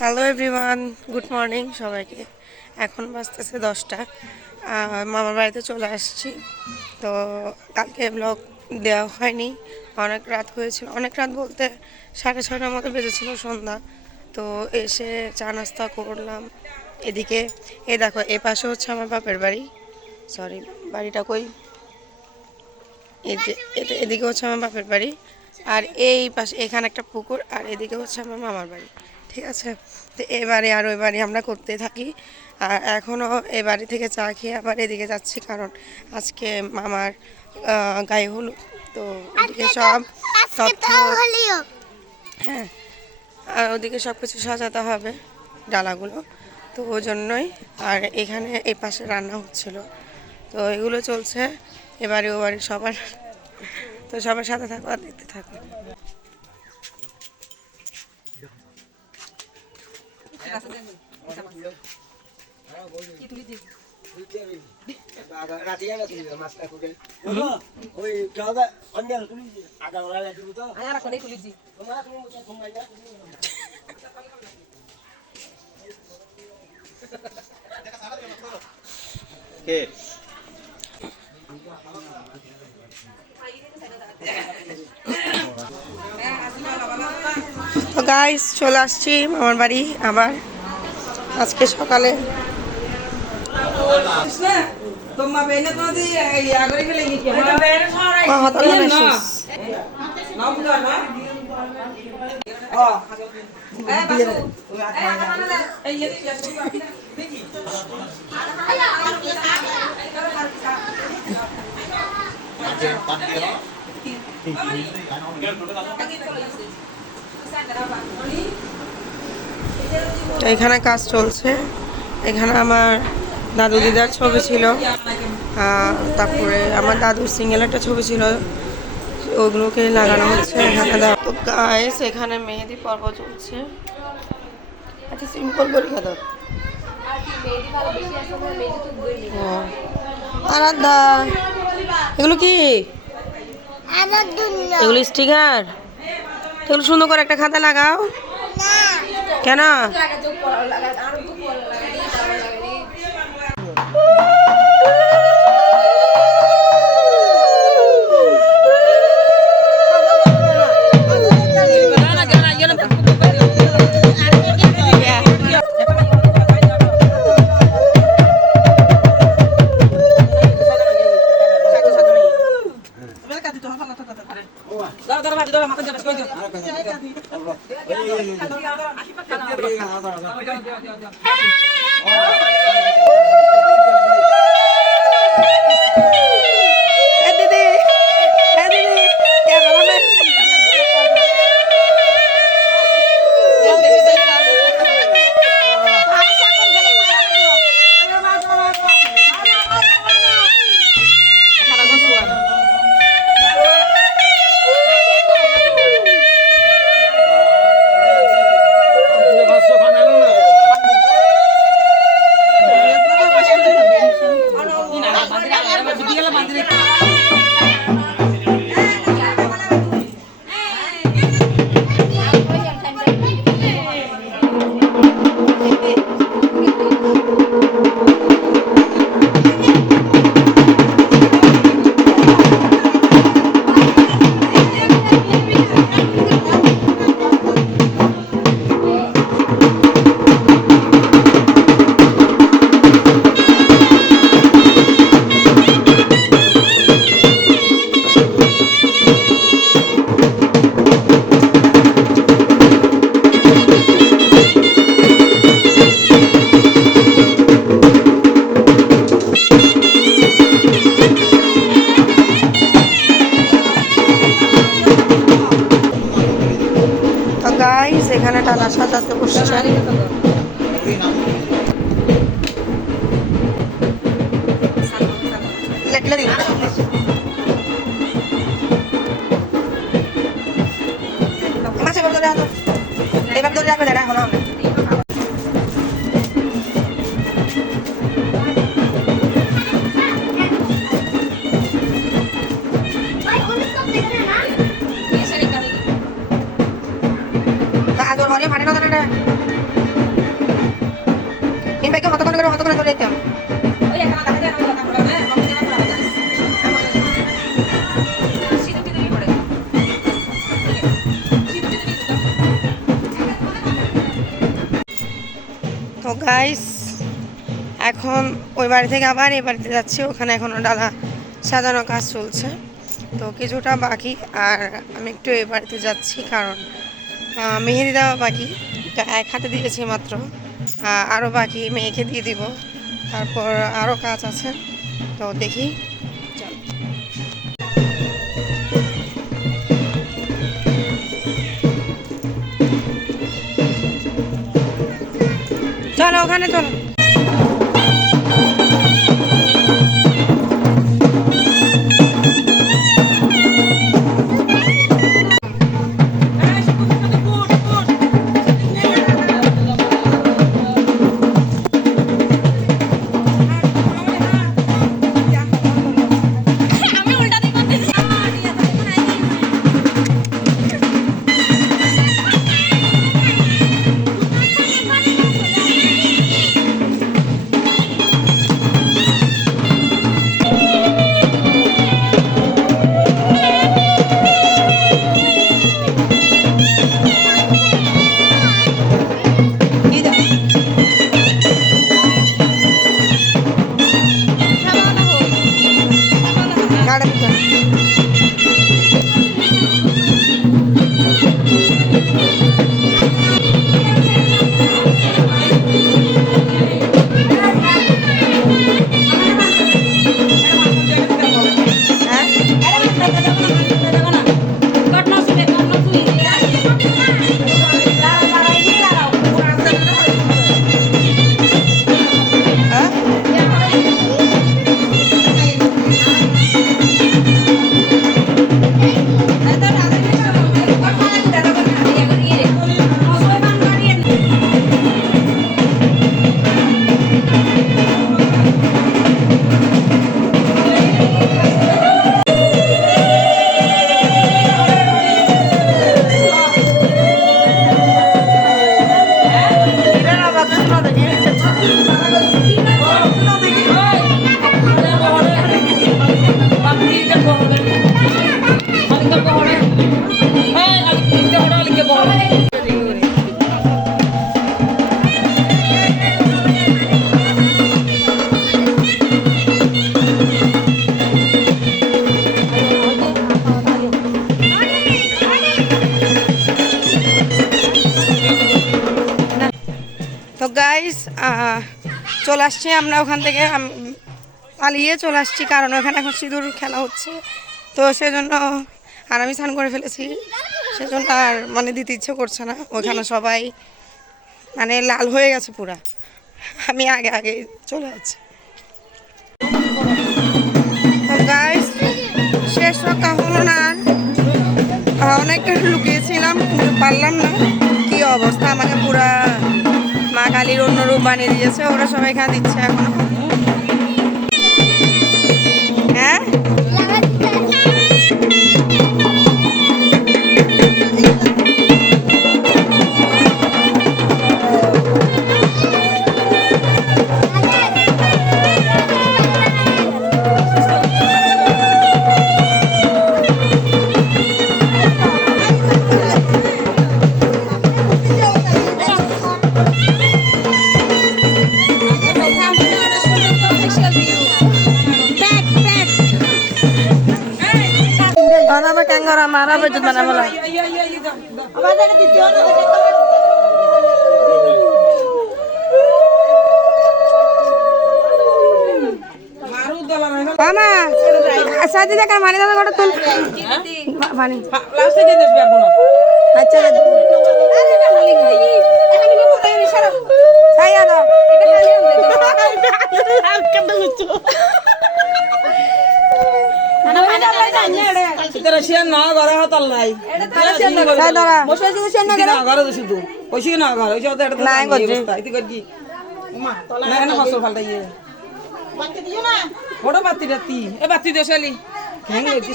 Hello everyone, good morning সবাইকে। এখন বাজতেছে 10টা। মামার বাড়িতে চলে আসছি। তো কালকে ব্লগ দেওয়া হয়নি, অনেক রাত হয়েছিল। অনেক রাত বলতে 6:30টার মতো বেজেছিল, সন্ধ্যা। তো এসে চা নাস্তা করলাম। এদিকে দেখো, এ পাশে হচ্ছে আমার বাপের বাড়ি। সরি, বাড়িটা কই, এই যে এদিকে হচ্ছে আমার বাপের বাড়ি, আর এই পাশে এখানে একটা পুকুর, আর এদিকে হচ্ছে আমার মামার বাড়ি। ঠিক আছে, তো এবারে আর ওই বাড়ি আমরা করতে থাকি। আর এখনও এ বাড়ি থেকে চা খেয়ে আবার এদিকে যাচ্ছি, কারণ আজকে মামার গায়ে হলুদ। তো ওদিকে সব তথ্য, হ্যাঁ, আর ওদিকে সব কিছু সাজাতে হবে, ডালাগুলো। তো ওই জন্যই। আর এখানে এই পাশে রান্না হচ্ছিল, তো এগুলো চলছে এবারে ও বাড়ি সবার। তো সবার সাথে থাকো আর দেখতে থাকো। তো গাইস, চলে আসছি মামার বাড়ি আবার আজকে সকালে। এখানে কাজ চলছে। এখানে আমার দাদু দিদার ছবি ছিল, তারপরে আমার দাদুর সিঙ্গেল একটা ছবি ছিল, ওগুলোকে লাগানো হচ্ছে এখানে। তো গাইস, এখানে মেহেদি পর্ব চলছে। আচ্ছা, সিম্পল করি খাদা আরাধ্যা, এগুলো কি? এগুলো স্টিকার। এগুলো সুন্দর করে একটা খাতা লাগাও। কেন? এখানে টানা সাজাতে বসছে। এবার ধরে রাখবে দাঁড়া এখন Aduh, Maria, mana nonton ada? ইনভাইকে হত করে ধরে দিতাম তো গাইস এখন ওই বাড়ি থেকে আবার এই বাড়িতে যাচ্ছি, ওখানে এখনো ডালা সাজানো কাজ চলছে, তো কিছুটা বাকি। আর আমি একটু এই বাড়িতে যাচ্ছি কারণ মেহেদি দেওয়া বাকি, এক হাতে দিয়েছি মাত্র, আরও বাকি, মেয়েকে দিয়ে দিব, তারপর আরও কাজ আছে, তো দেখি। চলো ওখানে চলো। তো গাইস চলে আসছি আমরা ওখান থেকে, পালিয়ে চলে আসছি কারণ ওখানে এখন সিঁদুর খেলা হচ্ছে, তো সেজন্য, আর আমি স্নান করে ফেলেছি সেজন্য আর মানে দিতে ইচ্ছে করছে না, ওখানে সবাই মানে লাল হয়ে গেছে পুরা, আমি আগে আগে চলে যাচ্ছি। তো গাইস শেষ রক্ষা হলো না, অনেকটা লুকিয়েছিলাম কিন্তু পারলাম না, কি অবস্থা, আমাকে পুরা মা কালীর অন্য রূপ বানিয়ে দিয়েছে, ওরা সবাই এখানে দিচ্ছে এখন। হ্যাঁ Mana kang ora marah bejut mana bola. Mama, asal tidak kan mana tu kau tul. Mana? Last dia dah biar bola. Acha dah. Saya dah. Rasian na gara hatal nai. Saya dora. Mosai sih rasian na gara. Gara tu situ. Osi na gara. Osi ada ada. Naik kerja. Itu kerja. Ma, naik na masuk falta ye. Bati dia na. Bodoh bati dati. Bati dia sekali. Keng lagi.